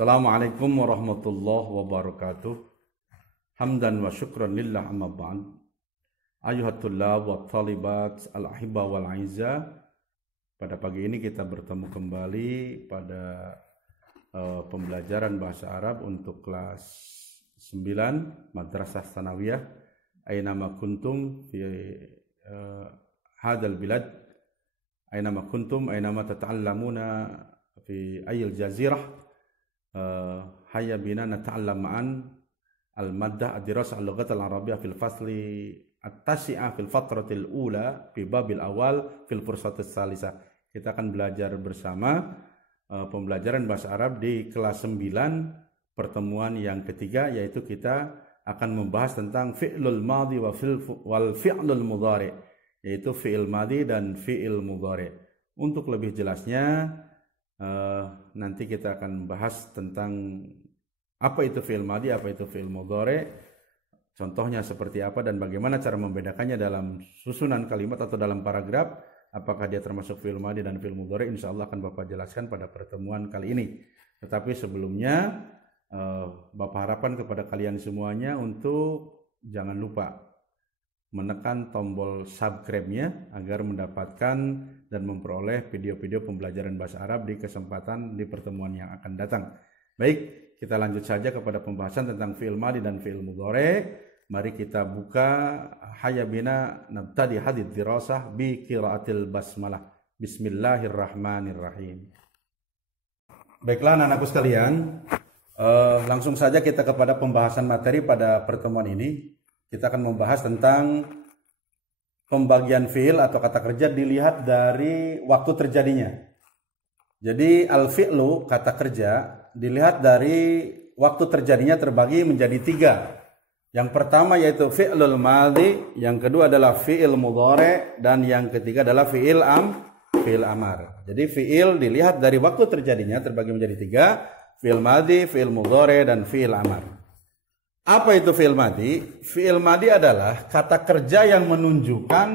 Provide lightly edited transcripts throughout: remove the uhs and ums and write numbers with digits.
Assalamualaikum warahmatullahi wabarakatuh. Hamdan wa syukran lillah amma ba'd. Ayuhat tullab wa talibat al-ahibba wal aizza. Pada pagi ini kita bertemu kembali pada pembelajaran bahasa Arab untuk kelas 9 Madrasah Tsanawiyah. Aynama kuntum fi hadal bilad. Aynama kuntum aynama tata'allamuna fi ayil jazirah. Hayya bina nata'allam ma'an al-maddah ad-dirasah al-lughat al-arabiyyah fil fasli at-tasi'ah fil fatratil ula fi babil awal fil fursatis salisah. Kita akan belajar bersama pembelajaran bahasa Arab di kelas 9 pertemuan yang ketiga, yaitu kita akan membahas tentang fi'lul madhi wal fi'lul mudhari, yaitu fi'il madhi dan fi'il mudhari. Untuk lebih jelasnya nanti kita akan membahas tentang apa itu fi'il madhi, apa itu fi'il mudhari, contohnya seperti apa dan bagaimana cara membedakannya dalam susunan kalimat atau dalam paragraf, apakah dia termasuk fi'il madhi dan fi'il mudhari. Insyaallah akan Bapak jelaskan pada pertemuan kali ini. Tetapi sebelumnya Bapak harapkan kepada kalian semuanya untuk jangan lupa menekan tombol subscribe-nya agar mendapatkan dan memperoleh video-video pembelajaran bahasa Arab di kesempatan di pertemuan yang akan datang. Baik, kita lanjut saja kepada pembahasan tentang fi'il madhi dan fi'il mudhari. Mari kita buka hayya bina nabtadi hadith dirasah bi qiraatil basmalah. Bismillahirrahmanirrahim. Baiklah anak-anakku sekalian, langsung saja kita kepada pembahasan materi pada pertemuan ini. Kita akan membahas tentang pembagian fi'il atau kata kerja dilihat dari waktu terjadinya. Jadi al-fi'lu, kata kerja, dilihat dari waktu terjadinya terbagi menjadi 3. Yang pertama yaitu fi'lul madhi, yang kedua adalah fi'il mudhari, dan yang ketiga adalah fi'il amar. Jadi fi'il dilihat dari waktu terjadinya terbagi menjadi 3, fi'il madhi, fi'il mudhari, dan fi'il amar. Apa itu fi'il madhi? Fi'il madhi adalah kata kerja yang menunjukkan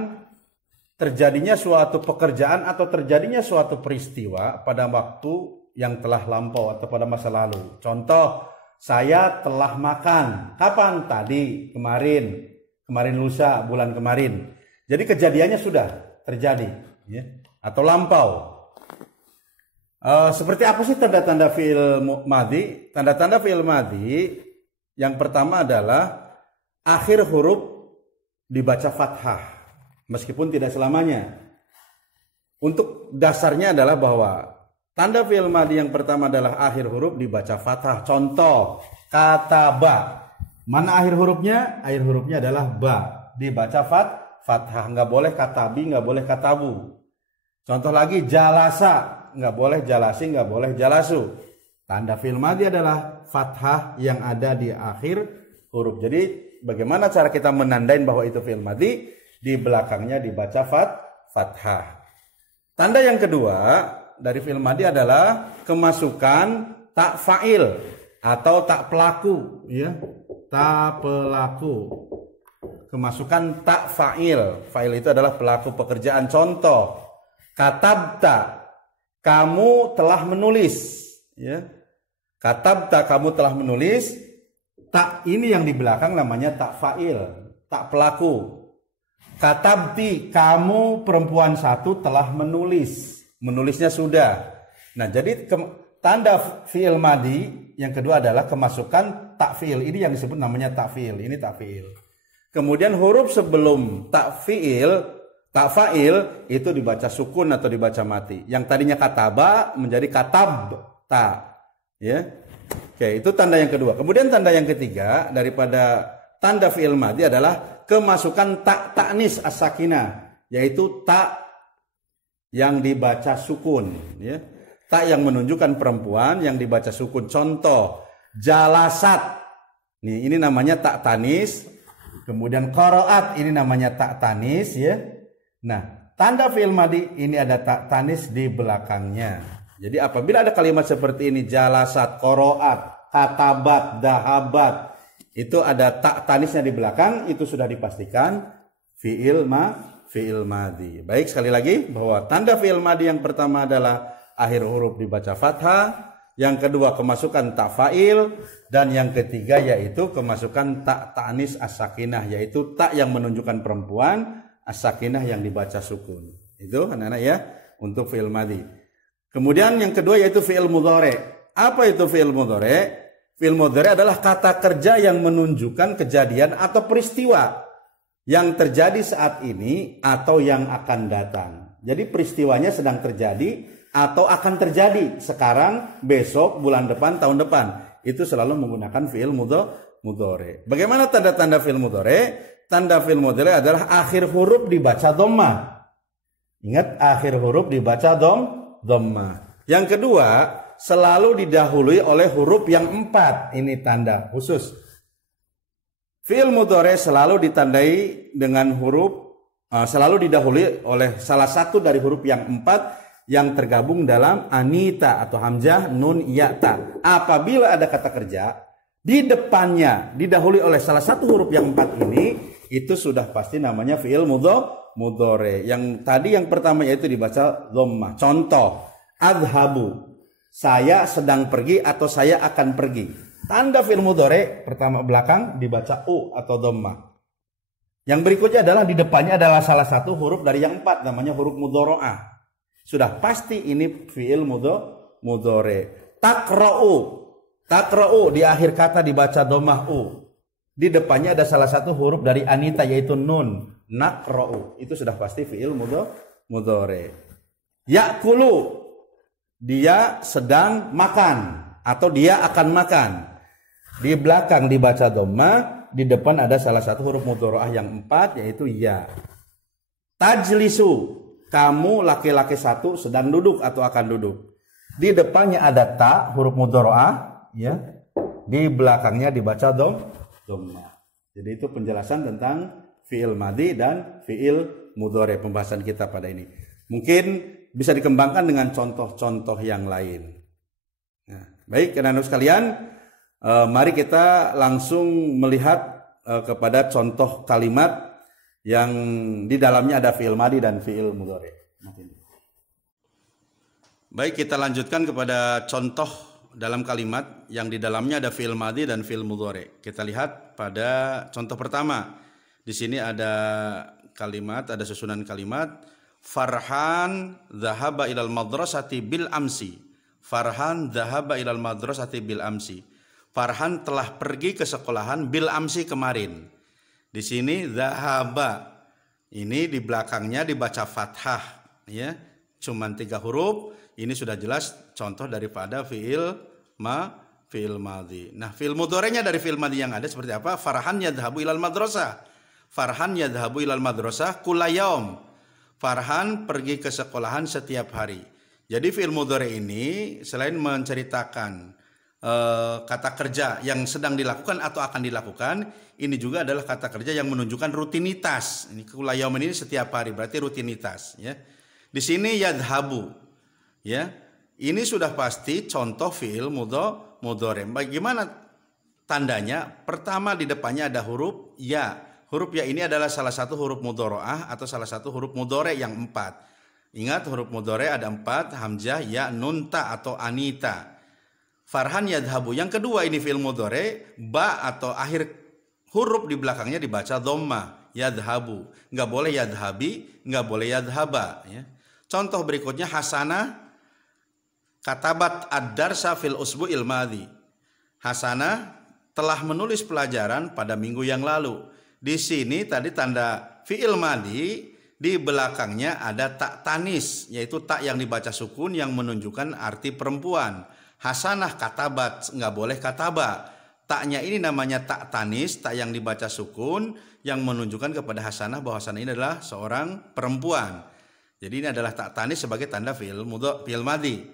terjadinya suatu pekerjaan atau terjadinya suatu peristiwa pada waktu yang telah lampau atau pada masa lalu. Contoh, saya telah makan. Kapan? Tadi, kemarin lusa, bulan kemarin. Jadi kejadiannya sudah terjadi, ya, atau lampau. Seperti apa sih tanda-tanda fi'il madhi? Tanda-tanda fi'il madhi yang pertama adalah akhir huruf dibaca fathah, meskipun tidak selamanya. Untuk dasarnya adalah bahwa tanda fi'il madhi yang pertama adalah akhir huruf dibaca fathah. Contoh, kata ba. Mana akhir hurufnya? Akhir hurufnya adalah ba. Dibaca fathah. Nggak boleh katabi, nggak boleh katabu. Contoh lagi, jalasa. Nggak boleh jalasi, nggak boleh jalasu. Tanda fi'il madhi adalah fathah yang ada di akhir huruf. Jadi bagaimana cara kita menandain bahwa itu fi'il madhi? Di belakangnya dibaca fathah. Tanda yang kedua dari fi'il madhi adalah kemasukan tak fa'il atau tak pelaku, ya. Tak pelaku. Kemasukan tak fa'il. Fa'il itu adalah pelaku pekerjaan. Contoh, katabta, kamu telah menulis, ya. Katabta, kamu telah menulis. Tak ini yang di belakang namanya tak fa'il, tak pelaku. Katabti, kamu perempuan satu telah menulis. Menulisnya sudah. Nah, jadi tanda fi'il madhi yang kedua adalah kemasukan tak fi'il. Ini yang disebut namanya tak fi'il. Ini tak fi'il. Kemudian huruf sebelum tak fa'il itu dibaca sukun atau dibaca mati. Yang tadinya kataba menjadi katabta. Ya. Oke, itu tanda yang kedua. Kemudian tanda yang ketiga daripada tanda fi'il madhi adalah kemasukan tak ta'nis as-sakinah, yaitu tak yang dibaca sukun, ya. Tak yang menunjukkan perempuan yang dibaca sukun. Contoh, jalasat. Nih, ini namanya tak tanis. Kemudian qaraat, ini namanya tak tanis, ya. Nah, tanda fi'il madhi ini ada tak tanis di belakangnya. Jadi apabila ada kalimat seperti ini, jalasat, qaraat, katabat, dahabat, itu ada tak tanisnya di belakang, itu sudah dipastikan fi'il madhi. Baik, sekali lagi bahwa tanda fi'il madhi yang pertama adalah akhir huruf dibaca fathah, yang kedua kemasukan tak fa'il, dan yang ketiga yaitu kemasukan tak ta'nis as-sakinah, yaitu tak yang menunjukkan perempuan, as-sakinah yang dibaca sukun. Itu anak-anak ya untuk fi'il madhi. Kemudian yang kedua yaitu fi'il mudhari'. Apa itu fi'il mudhari'? Fi'il mudhari' adalah kata kerja yang menunjukkan kejadian atau peristiwa yang terjadi saat ini atau yang akan datang. Jadi peristiwanya sedang terjadi atau akan terjadi sekarang, besok, bulan depan, tahun depan. Itu selalu menggunakan fi'il mudhari'. Bagaimana tanda-tanda fi'il mudhari'? Tanda fi'il mudhari' adalah akhir huruf dibaca dhammah. Ingat, akhir huruf dibaca dhammah. Yang kedua, selalu didahului oleh huruf yang 4. Ini tanda khusus. Fi'il mudhari' selalu ditandai dengan huruf, selalu didahului oleh salah satu dari huruf yang 4 yang tergabung dalam anita atau hamzah nun ya ta. Apabila ada kata kerja di depannya didahului oleh salah satu huruf yang 4 ini, itu sudah pasti namanya fi'il mudhari'. Yang tadi yang pertama yaitu dibaca dhammah. Contoh, adhabu, saya sedang pergi atau saya akan pergi. Tanda fi'il mudhari' pertama belakang dibaca u atau dhammah. Yang berikutnya adalah di depannya adalah salah satu huruf dari yang 4, namanya huruf mudhari'ah. Sudah pasti ini fi'il mudhari'. Takra'u di akhir kata dibaca dhammah u. Di depannya ada salah satu huruf dari anita yaitu nun. Nakra'u. Itu sudah pasti fi'il mudhari'. Ya'kulu, dia sedang makan atau dia akan makan. Di belakang dibaca dhammah, di depan ada salah satu huruf mudhari'ah yang 4 yaitu ya. Tajlisu, kamu laki-laki satu sedang duduk atau akan duduk. Di depannya ada ta, huruf mudhari'ah, ya. Di belakangnya dibaca dhammah. Jadi itu penjelasan tentang fi'il madhi dan fi'il mudhari', pembahasan kita pada ini. Mungkin bisa dikembangkan dengan contoh-contoh yang lain. Nah, baik, anak-anak sekalian, mari kita langsung melihat kepada contoh kalimat yang di dalamnya ada fi'il madhi dan fi'il mudhari'. Baik, kita lanjutkan kepada contoh dalam kalimat yang di dalamnya ada fi'il madhi dan fi'il mudhari'. Kita lihat pada contoh pertama. Di sini ada kalimat, ada susunan kalimat. Farhan dhahaba ilal madrasati bil amsi. Farhan dhahaba ilal madrasati bil amsi. Farhan telah pergi ke sekolahan bil amsi kemarin. Di sini dhahaba, ini di belakangnya dibaca fathah, ya, cuman 3 huruf. Ini sudah jelas contoh daripada fi'il madhi. Nah, fi'il mudhari'nya dari fi'il madhi yang ada seperti apa? Farhan yadhhabu ilal madrasah. Farhan yadhhabu ilal madrasah kulla yaum. Farhan pergi ke sekolahan setiap hari. Jadi fi'il mudhari' ini selain menceritakan kata kerja yang sedang dilakukan atau akan dilakukan, ini juga adalah kata kerja yang menunjukkan rutinitas. Ini kulla yaum ini setiap hari, berarti rutinitas, ya. Di sini yadhabu, ya. Ini sudah pasti contoh fi'il mudhari'. Bagaimana tandanya? Pertama di depannya ada huruf ya. Huruf ya ini adalah salah satu huruf mudhari'ah atau salah satu huruf mudhari' yang 4. Ingat, huruf mudhari' ada 4, hamzah, ya, nun, ta atau anita. Farhan yadhabu. Yang kedua ini fi'il mudhari', ba atau akhir huruf di belakangnya dibaca dhammah, yadhabu. Enggak boleh yadhabi, enggak boleh yadhaba, ya. Contoh berikutnya hasanah katabat ad-darsa fil usbu'il madhi. Hasanah telah menulis pelajaran pada minggu yang lalu. Di sini tadi tanda fi'il madhi, di belakangnya ada tak tanis, yaitu tak yang dibaca sukun yang menunjukkan arti perempuan. Hasanah katabat, nggak boleh kataba. Taknya ini namanya tak tanis, tak yang dibaca sukun yang menunjukkan kepada hasanah bahwa hasanah ini adalah seorang perempuan. Jadi ini adalah tak tanis sebagai tanda fi'il madhi.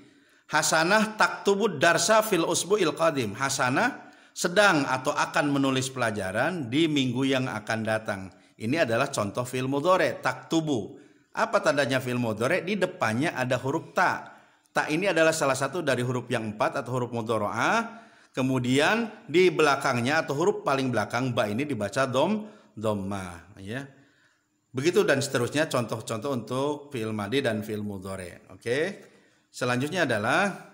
Hasanah taktubud darsa fil usbu'il qadim. Hasanah sedang atau akan menulis pelajaran di minggu yang akan datang. Ini adalah contoh fi'il mudhari', taktubu. Apa tandanya fi'il mudhari'? Di depannya ada huruf ta. Ta ini adalah salah satu dari huruf yang 4 atau huruf mudhari'ah. Kemudian di belakangnya atau huruf paling belakang ba ini dibaca dhammah, ya. Begitu dan seterusnya contoh-contoh untuk fi'il madhi dan fi'il mudhari'. Oke. Selanjutnya adalah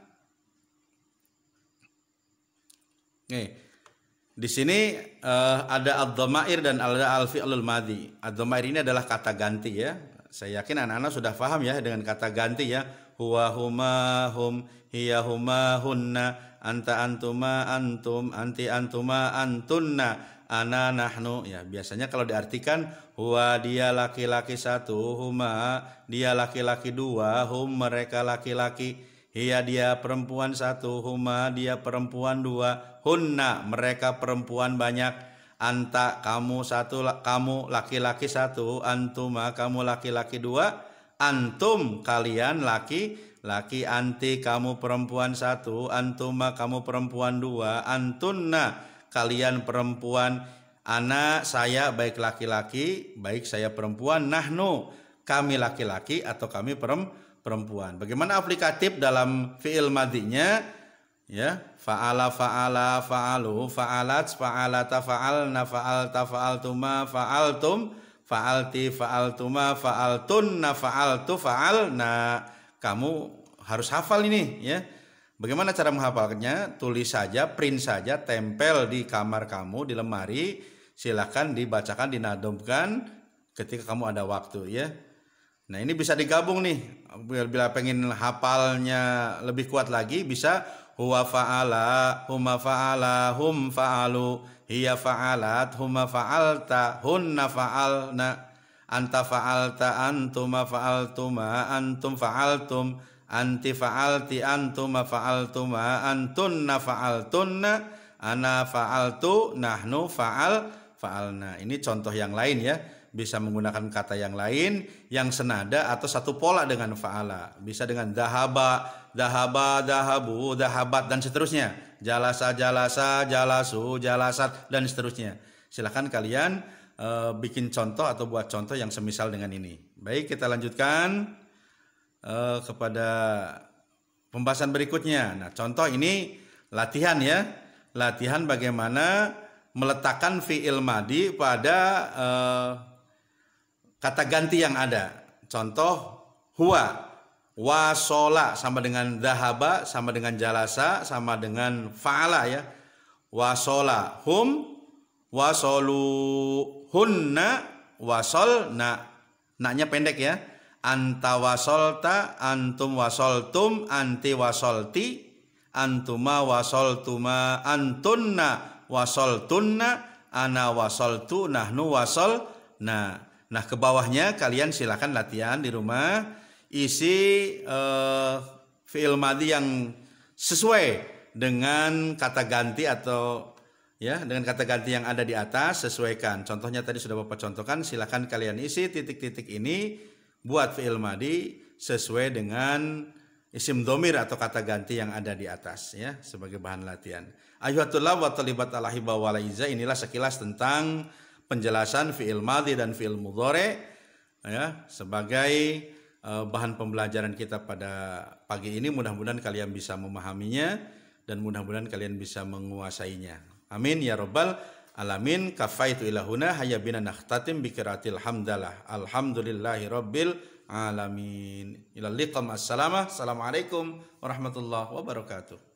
Nih, di sini ada ad-dhamair dan ada al-fi'lul madhi. Ad-dhamair ini adalah kata ganti ya. Saya yakin anak-anak sudah paham ya dengan kata ganti ya. Huwa huma hum, hiya huma hunna, anta antuma antum, anti antuma antunna, ana nahnu. Ya, biasanya kalau diartikan huwa dia laki-laki satu, huma dia laki-laki dua, hum mereka laki-laki, hiya dia perempuan satu, huma dia perempuan dua, hunna mereka perempuan banyak, anta kamu satu, kamu laki-laki satu, antuma kamu laki-laki dua, antum kalian laki-laki, anti kamu perempuan satu, antuma kamu perempuan dua, antunna kalian perempuan, ana saya baik laki-laki baik saya perempuan, nahnu kami laki-laki atau kami perempuan. Bagaimana aplikatif dalam fi'il madhinya? Ya, fa'ala fa'ala fa'alu, fa'alat fa'alata fa'alna, fa'alta fa'altuma fa'altum, fa'alti fa'altuma fa'altunna, fa'altu fa'alna. Kamu harus hafal ini ya. Bagaimana cara menghafalnya? Tulis saja, print saja, tempel di kamar kamu, di lemari. Silakan dibacakan, dinadumkan ketika kamu ada waktu ya. Nah, ini bisa digabung nih. Bila pengen hafalnya lebih kuat lagi, bisa huwa fa'ala, huma fa'ala, hum fa'alu, hiya fa'alat, huma fa'alta, hunna fa'alna, anta fa'alta, antuma fa'altuma, antum fa'altum, anti fa'alti, antuma fa'altuma, antunna fa'altunna, ana fa'altu, nahnu fa'alna. Ini contoh yang lain ya. Bisa menggunakan kata yang lain yang senada atau satu pola dengan fa'ala. Bisa dengan dahaba, dahaba, dahabu, dahabat dan seterusnya. Jalasa, jalasa, jalasu, jalasat dan seterusnya. Silakan kalian bikin contoh atau buat contoh yang semisal dengan ini. Baik, kita lanjutkan kepada pembahasan berikutnya. Nah, contoh ini latihan ya. Latihan bagaimana meletakkan fi'il madhi pada kata ganti yang ada. Contoh huwa, wasola sama dengan dahaba, sama dengan jalasa, sama dengan fa'ala ya. Wasola hum, wasolu hunna, wasolna. Naknya pendek ya. Anta wasolta, antum wasoltum, anti wasolti, antuma wasoltuma, antunna wasoltunna, ana wasoltu, nahnu wasolna. Nah, ke bawahnya kalian silakan latihan di rumah, isi fi'il madhi yang sesuai dengan kata ganti atau ya dengan kata ganti yang ada di atas, sesuaikan. Contohnya tadi sudah Bapak contohkan, silakan kalian isi titik-titik ini buat fi'il madhi sesuai dengan isim dhamir atau kata ganti yang ada di atas ya sebagai bahan latihan. Ayyuhatullah wa talibat alahiba walaiza, inilah sekilas tentang penjelasan fi'il madhi dan fi'il mudhari ya sebagai bahan pembelajaran kita pada pagi ini. Mudah-mudahan kalian bisa memahaminya dan mudah-mudahan kalian bisa menguasainya. Amin ya rabbal alamin. Kafaitu ilahuna hayya bina nakhtatim bi qiraatil hamdalah. Alhamdulillahi rabbil alamin. Ilal liqam. Assalamualaikum warahmatullahi wabarakatuh.